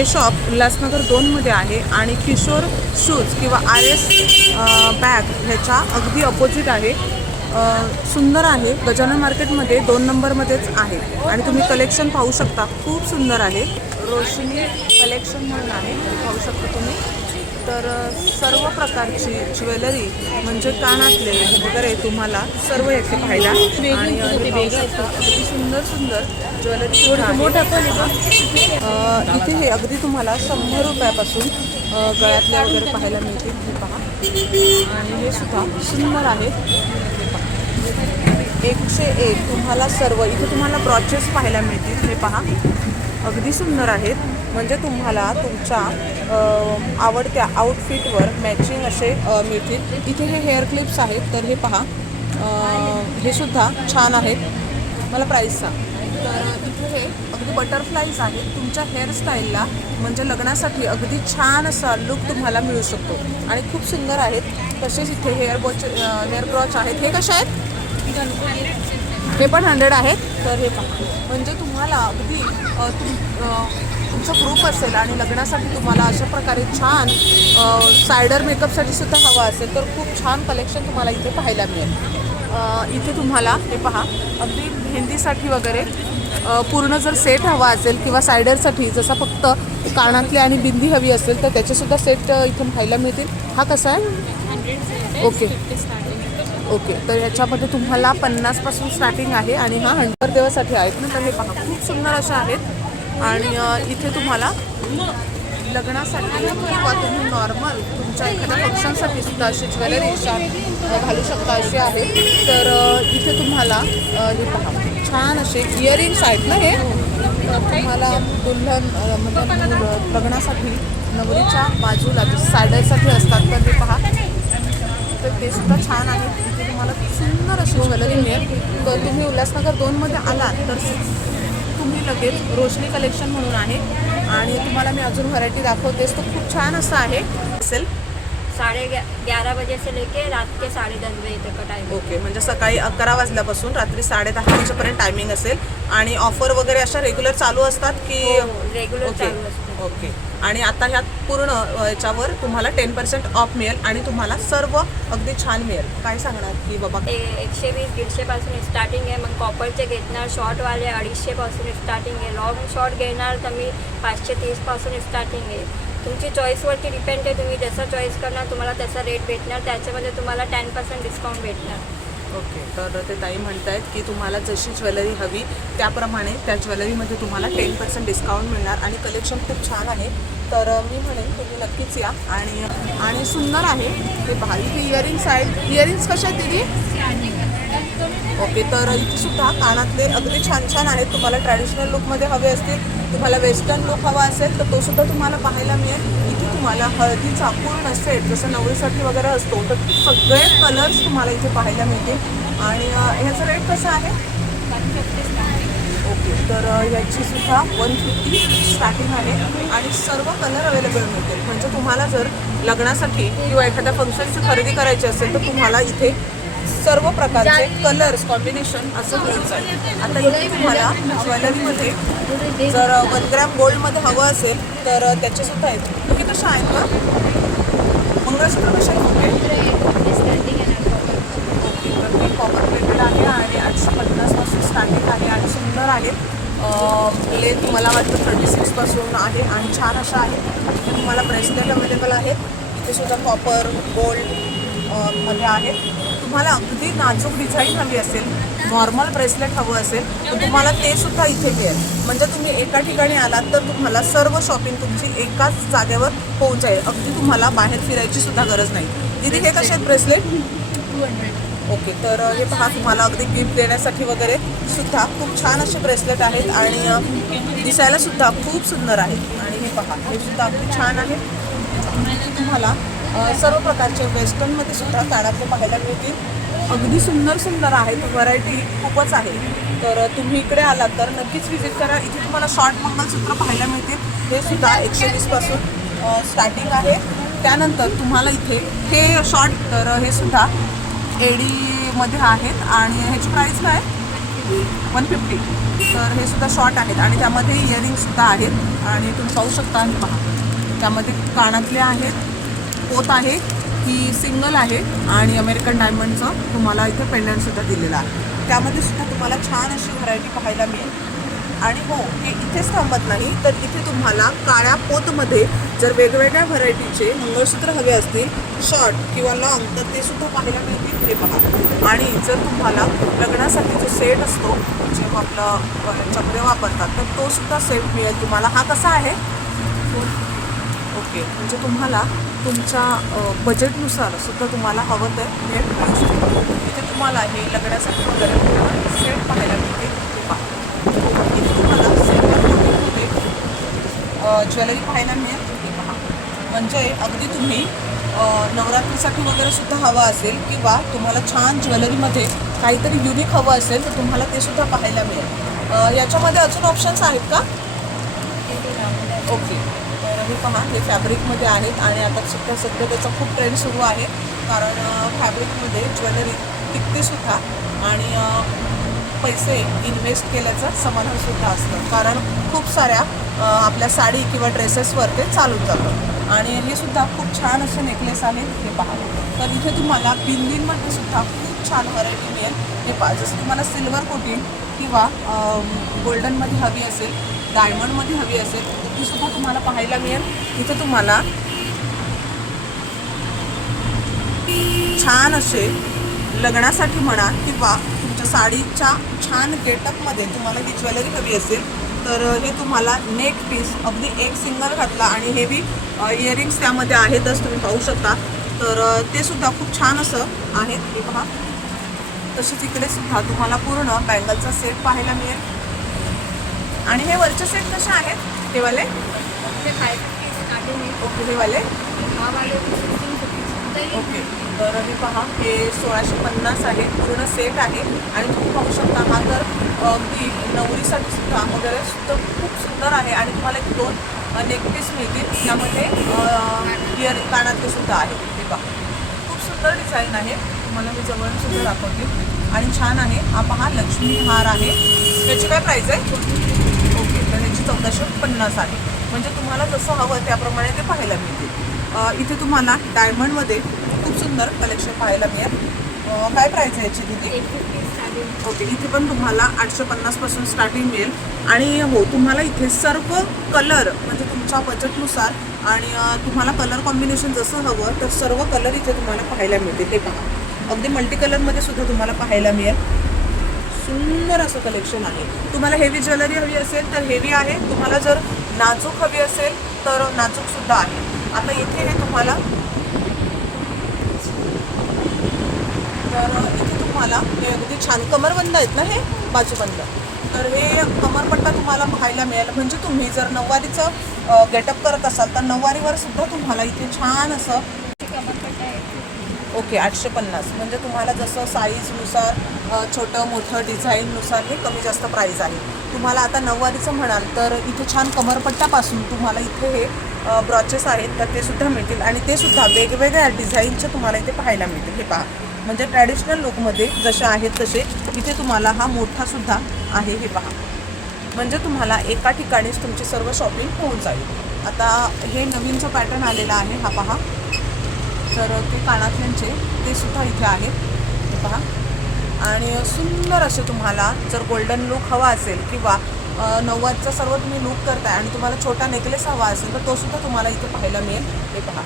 हे शॉप उल्हासनगर दोनमध्ये आहे आणि किशोर शूज किंवा आर एस बॅग ह्याच्या अगदी अपोजिट आहे. सुंदर आहे. गजानन मार्केटमध्ये दोन नंबरमध्येच आहे. आणि तुम्ही कलेक्शन पाहू शकता. खूप सुंदर आहे. रोशनी कलेक्शन म्हणून आहे. पाहू शकता तुम्ही. तर सर्व प्रकारची ज्वेलरी म्हणजे कानातले वगैरे तुम्हाला सर्व येथे पाहायला अगदी सुंदर सुंदर ज्वेलरी इथे हे अगदी तुम्हाला शंभर रुपयापासून गळ्यातल्या वगैरे पाहायला मिळतील. हे पहा. आणि हे सुद्धा सुंदर आहेत हे पहा. एकशे एक तुम्हाला सर्व इथे तुम्हाला ब्रॉचेस पाहायला मिळतील. हे पहा. अगदी सुंदर आहेत. म्हणजे तुम्हाला तुमच्या आवडत्या आउटफिटवर मॅचिंग असे मिळतील. इथे हे हेअर क्लिप्स आहेत तर हे पहा. हे सुद्धा छान आहेत. मला प्राईस सांग. तर इथे हे अगदी बटरफ्लाईज आहेत. तुमच्या हेअरस्टाईलला म्हणजे लग्नासाठी अगदी छान असा लुक तुम्हाला मिळू शकतो. आणि खूप सुंदर आहेत. तसेच इथे हेअर बॉच हेअर ब्रॉच आहेत. हे कसे आहेत? हे पण हंड्रेड आहेत. तर हे पहा. म्हणजे तुम्हाला अगदी तुम तुमचा ग्रुप असेल आणि लग्नासाठी तुम्हाला अशा प्रकारे छान सायडर मेकअपसाठी सुद्धा हवा असेल तर खूप छान कलेक्शन तुम्हाला इथे पाहायला मिळेल. इथे तुम्हाला हे पहा अगदी मेहंदीसाठी वगैरे पूर्ण जर सेट हवा असेल किंवा सायडरसाठी जसा फक्त कानातली आणि बिंदी हवी असेल तर त्याचेसुद्धा सेट इथून इथे पाहायला मिळतील. हा कसा आहे? ओके ओके तर याच्यामध्ये तुम्हाला पन्नासपासून स्टार्टिंग आहे आणि हा हंड्रेड देवासाठी आहेत ना तर हे पहा खूप सुंदर अशा आहेत. आणि इथे तुम्हाला लग्नासाठी किंवा तुम्ही नॉर्मल तुमच्या एखाद्या फंक्शनसाठी सुद्धा अशी ज्वेलरी घालू शकता अशी आहे. तर इथे तुम्हाला हे पहा. छान असे इयरिंग्स आहेत ना हे? तुम्हाला दुल्हन म्हणजे लग्नासाठी नवरीच्या बाजूला साड्यासाठी असतात तर हे पहा. तर ते सुद्धा छान आहे इथे तुम्हाला सुंदर अशी ज्वेलरी मिळेल. तर तुम्ही उल्हासनगर दोनमध्ये आलात तर तुम्ही लगेच रोशनी कलेक्शन म्हणून आहे. आणि तुम्हाला मी अजून व्हरायटी दाखवतेस तर खूप छान असं आहे. असेल. ग्या- ग्यारह बजे से लेके रात के साढ़े दस बजे तक का टाइम ओके म्हणजे सकाळी अकरा वाजल्यापासून रात्री साडेदहा वाजेपर्यंत टायमिंग असेल. आणि ऑफर वगैरे अशा रेग्युलर चालू असतात की रेगुलर ओके चालू असते ओके. आणि आता ह्यात पूर्ण याच्यावर तुम्हाला टेन पर्सेंट ऑफ मिळेल आणि तुम्हाला सर्व अगदी छान मिळेल. काय सांगणार की बाबा? ते एकशे वीस दीडशेपासून स्टार्टिंग आहे. मग कॉपरचे घेणार शॉर्टवाले अडीचशेपासून स्टार्टिंग आहे. लॉंग शॉर्ट घेणार तर मी पाचशे तीसपासून स्टार्टिंग आहे. तुमची चॉईसवरती डिपेंड आहे. तुम्ही जसा चॉईस करणार तुम्हाला त्याचा रेट भेटणार. त्याच्यामध्ये तुम्हाला टेन पर्सेंट डिस्काउंट भेटणार. ओके तर ते ताई म्हणतायत की तुम्हाला जशी ज्वेलरी हवी त्याप्रमाणे त्या ज्वेलरीमध्ये तुम्हाला टेन पर्सेंट डिस्काउंट मिळणार. आणि कलेक्शन खूप छान आहे. तर मी म्हणेन तुम्ही नक्कीच या. आणि आणि सुंदर आहे. ते भारी इयरिंग्स आहेत. इयरिंग्स कशा आहेत दिदी? ओके तर इथे सुद्धा कानातले अगदी छान छान आहेत. तुम्हाला ट्रॅडिशनल लुकमध्ये हवे असतील तुम्हाला वेस्टर्न लुक हवा असेल तर तो सुद्धा तुम्हाला पाहायला मिळेल. इथे तुम्हाला हळदीचा पूर्ण सेट जसं नवरीसाठी वगैरे असतो तर सगळे कलर्स तुम्हाला इथे पाहायला मिळतील. आणि ह्याचा रेट कसा आहे? ओके तर याची सुद्धा वन फिफ्टी स्टार्टिंग आहे. आणि सर्व कलर अवेलेबल मिळतील. म्हणजे तुम्हाला जर लग्नासाठी किंवा एखाद्या फंक्शनची खरेदी करायची असेल तर तुम्हाला इथे सर्व प्रकारचे कलर्स कॉम्बिनेशन असं मिळून जाईल आता इथे तुम्हाला ज्वेलरीमध्ये जर वन ग्रॅम गोल्डमध्ये हवं असेल तर त्याचे सुद्धा आहेत. तुम्ही कशा आहेत का मंगळसूत्र कशा आहेत? ओके कॉपर प्लेटेड आहे आणि आठशे पन्नासपासून स्टार्टिंग आहे आणि सुंदर आहे. लेथ मला वाटतं थर्टी सिक्सपासून आहे आणि छान अशा आहेत तुम्हाला ब्रेसलेट अवेलेबल आहेत इथे सुद्धा कॉपर गोल्डमध्ये आहेत तुम्हाला अगदी नाजूक डिझाईन हवी असेल नॉर्मल ब्रेसलेट हवं असेल तर तुम्हाला ते सुद्धा इथे मिळेल. म्हणजे तुम्ही एका ठिकाणी आलात तर तुम्हाला सर्व शॉपिंग तुमची एकाच जागेवर होऊन जाईल. अगदी तुम्हाला बाहेर फिरायची सुद्धा गरज नाही. दिदी हे कसे आहेत ब्रेसलेट ओके तर हे पहा तुम्हाला अगदी गिफ्ट देण्यासाठी वगैरे सुद्धा खूप छान असे ब्रेसलेट आहेत आणि दिसायला सुद्धा खूप सुंदर आहेत. आणि हे पहा हे सुद्धा अगदी छान आहे. तुम्हाला सर्व प्रकारचे वेस्टर्नमध्ये सुद्धा कानातले पाहायला मिळतील. अगदी सुंदर सुंदर आहेत. व्हरायटी खूपच आहे. तर तुम्ही इकडे आलात तर नक्कीच व्हिजिट करा. इथे तुम्हाला शॉर्ट मंगलसूत्र पाहायला मिळतील. हे सुद्धा एकशे वीसपासून स्टार्टिंग आहे. त्यानंतर तुम्हाला इथे हे शॉर्ट तर हे सुद्धा एडीमध्ये आहेत आणि ह्याची प्राईस काय? वन फिफ्टी तर हे सुद्धा शॉर्ट आहेत आणि त्यामध्ये इयरिंगसुद्धा आहेत. आणि तुम्ही पाहू शकता आणि पहा. त्यामध्ये कानातले आहेत. पोत आहे. ही सिंगल आहे आणि अमेरिकन डायमंडचं तुम्हाला इथे पेंडंटसुद्धा दिलेलं आहे. त्यामध्ये सुद्धा तुम्हाला छान अशी व्हरायटी पाहायला मिळेल. आणि हो हे इथेच थांबत नाही तर इथे तुम्हाला काळ्या पोतमध्ये जर वेगवेगळ्या व्हरायटीचे मंगळसूत्र हवे असतील शॉर्ट किंवा लॉंग तर ते सुद्धा पाहायला मिळतील. ते पहा. आणि जर तुम्हाला लग्नासाठी जो सेट असतो जे आपलं चक्र वापरतात तर तो सुद्धा सेट मिळेल तुम्हाला. हा कसा आहे? ओके. म्हणजे तुम्हाला तुमच्या बजेटनुसार सुद्धा तुम्हाला हवं ते नेट मिळू शकतो इथे तुम्हाला हे लग्नासाठी वगैरे सेट पाहायला मिळते. इथे तुम्हाला कोटीमध्ये ज्वेलरी पाहायला मिळेल. हे पहा. म्हणजे अगदी तुम्ही नवरात्रीसाठी वगैरे सुद्धा हवा असेल किंवा तुम्हाला छान ज्वेलरीमध्ये काहीतरी युनिक हवं असेल तर तुम्हाला ते सुद्धा पाहायला मिळेल. याच्यामध्ये अजून ऑप्शन्स आहेत का? ओके. तुम्ही हे पहा हे फॅब्रिकमध्ये आहेत आणि आता सध्या सध्या त्याचा खूप ट्रेंड सुरू आहे. कारण फॅब्रिकमध्ये ज्वेलरी टिकतेसुद्धा आणि पैसे इन्व्हेस्ट केल्याचं समाधानसुद्धा असतं. कारण खूप साऱ्या आपल्या साडी किंवा ड्रेसेसवर ते चालून जातं. आणि हे सुद्धा खूप छान असे नेकलेस आहेत हे पहा. तर इथे तुम्हाला बिंदींमध्ये सुद्धा खूप छान व्हरायटी मिळेल. हे पहा जसं तुम्हाला सिल्वर कोटिंग किंवा गोल्डनमध्ये हवी असेल डायमंडमध्ये हवी असेल तर ती सुद्धा तुम्हाला पाहायला मिळेल. तिथं तुम्हाला छान असे लग्नासाठी म्हणा किंवा तुमच्या साडीच्या छान गेटअपमध्ये तुम्हाला ही ज्वेलरी हवी असेल तर हे तुम्हाला नेक पीस अगदी एक सिंगल घातला आणि हेवी इयरिंग्स त्यामध्ये आहेतच तुम्ही पाहू शकता. तर ते सुद्धा खूप छान असं आहेत हे पहा. तसेच इकडे सुद्धा तुम्हाला पूर्ण बँगलचा सेट पाहायला मिळेल. आणि हे वरचे सेट कसे आहेत? वाले? ते आहे ओके हे वाले? वाले ओके तर हे पहा हे सोळाशे पन्नास आहे पूर्ण सेट आहे. आणि तुम्ही पाहू शकता हा तर अगदी नवरीसाठी सुद्धा वगैरे सुद्धा खूप सुंदर आहे. आणि तुम्हाला एक दोन नेकपीस मिळतील. त्यामध्ये इयर कानातले सुद्धा आहे. हे पहा. खूप सुंदर डिझाईन आहे. तुम्हाला मी जवळ सुद्धा दाखवते. आणि छान आहे. हा पहा लक्ष्मी हार आहे. त्याची काय प्राईस आहे? ओके चौदाशे पन्नास आहे. म्हणजे तुम्हाला जसं हवं त्याप्रमाणे ते पाहायला मिळतील इथे तुम्हाला डायमंडमध्ये खूप सुंदर कलेक्शन पाहायला मिळेल. काय प्राईस आहे याची दिदी? ओके इथे पण तुम्हाला आठशे पन्नासपासून स्टार्टिंग मिळेल. आणि हो तुम्हाला इथे सर्व कलर म्हणजे तुमच्या बजेटनुसार आणि तुम्हाला कलर कॉम्बिनेशन जसं हवं तर सर्व कलर इथे तुम्हाला पाहायला मिळतील. ते पहा. अगदी मल्टी कलरमध्ये सुद्धा तुम्हाला पाहायला मिळेल. सुंदर असं कलेक्शन आहे. तुम्हाला हेवी ज्वेलरी हवी असेल तर हेवी आहे. तुम्हाला जर नाजूक हवी असेल तर नाजूक सुद्धा आहे. आता इथे हे तुम्हाला तर इथे तुम्हाला हे अगदी छान कमरबंद आहेत ना हे? बाजूबंद. तर हे कमरपट्टा तुम्हाला पाहायला मिळेल. म्हणजे तुम्ही जर नऊवारीचं गेटअप करत असाल तर नऊवारीवर सुद्धा तुम्हाला इथे छान असं कमरपट्टा आहे ओके आठशे पन्नास. म्हणजे तुम्हाला जसं साईजनुसार छोटं मोठं डिझाईननुसार हे कमी जास्त प्राईज आहे. तुम्हाला आता नऊवारीचं म्हणाल तर इथे छान कमरपट्ट्यापासून तुम्हाला इथे हे ब्रॉचेस आहेत तर ते सुद्धा मिळतील. आणि ते सुद्धा वेगवेगळ्या डिझाईनचे तुम्हाला इथे पाहायला मिळतील. हे पहा. म्हणजे ट्रॅडिशनल लुकमध्ये जसे आहेत तसे इथे तुम्हाला हा मोठा सुद्धा आहे. हे पहा. म्हणजे तुम्हाला एका ठिकाणीच तुमची सर्व शॉपिंग होऊन जाईल. आता हे नवीनचं पॅटर्न आलेला आहे. हा पहा. तर ते कानातल्यांचे ते सुद्धा इथे आहेत. पहा. आणि सुंदर असे तुम्हाला जर गोल्डन लुक हवा असेल किंवा नव्वदचा सर्व तुम्ही लुक करताय आणि तुम्हाला छोटा नेकलेस हवा असेल तर तो सुद्धा तुम्हाला इथे पाहायला मिळेल. हे पहा.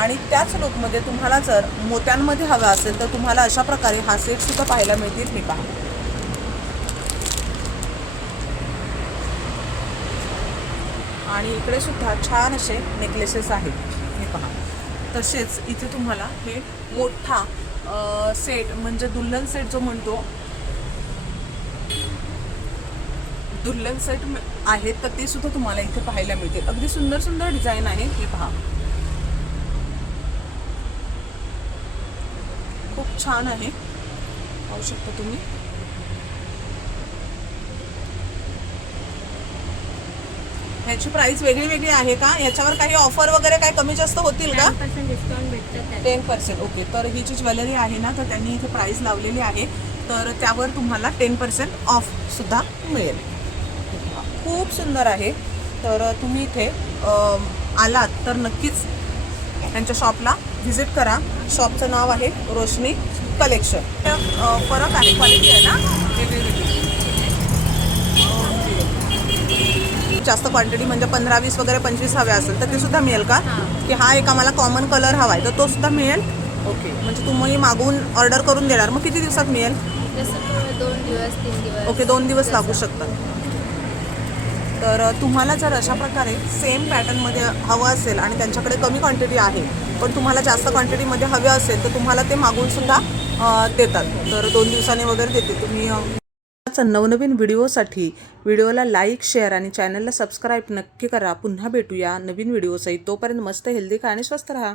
आणि त्याच लुकमध्ये तुम्हाला जर मोत्यांमध्ये हवा असेल तर तुम्हाला अशा प्रकारे हा सेट सुद्धा पाहायला मिळतील. हे पहा. आणि इकडे सुद्धा छान असे नेकलेसेस आहेत. तसेच इथे तुम्हाला हे मोठा सेट म्हणजे दुल्हन सेट जो म्हणतो दुल्हन सेट आहेत तर ते सुद्धा तुम्हाला इथे पाहायला मिळतील अगदी सुंदर सुंदर डिझाईन आहे हे पहा. खूप छान आहे. पाहू शकता तुम्ही. ह्याची प्राइस वेगळी वेगळी आहे का? याच्यावर काही ऑफर वगैरे काही कमी जास्त होतील का? टेन पर्सेंट डिस्काउंट भेटतं टेन पर्सेंट ओके तर ही जी ज्वेलरी आहे ना तर त्यांनी इथे प्राईस लावलेली आहे. तर त्यावर तुम्हाला टेन पर्सेंट ऑफसुद्धा मिळेल. खूप सुंदर आहे. तर तुम्ही इथे आलात तर नक्कीच त्यांच्या शॉपला व्हिजिट करा. शॉपचं नाव आहे रोशनी कलेक्शन फरक आहे. क्वालिटी आहे ना? वेगळी. जास्त क्वांटिटी म्हणजे पंधरा वीस वगैरे पंचवीस हवे असेल तर ते सुद्धा मिळेल का? की हा एक आम्हाला कॉमन कलर हवा आहे तर तो सुद्धा मिळेल? ओके म्हणजे तुम्ही मागवून ऑर्डर करून देणार. मग किती दिवसात मिळेल? जसं थोडं दोन दिवस तीन दिवस. ओके दोन दिवस लागू शकतात. तर तुम्हाला जर अशा प्रकारे सेम पॅटर्नमध्ये हवं असेल आणि त्यांच्याकडे कमी क्वांटिटी आहे पण तुम्हाला जास्त क्वांटिटीमध्ये हवे असेल तर तुम्हाला ते मागून सुद्धा देतात. तर दोन दिवसांनी वगैरे देते. तुम्ही अ, नवनवीन व्हिडिओसाठी व्हिडिओला लाईक शेअर आणि चॅनलला सबस्क्राईब नक्की करा. पुन्हा भेटूया नवीन व्हिडिओसहित. तोपर्यंत मस्त हेल्दी खा आणि स्वस्त राहा.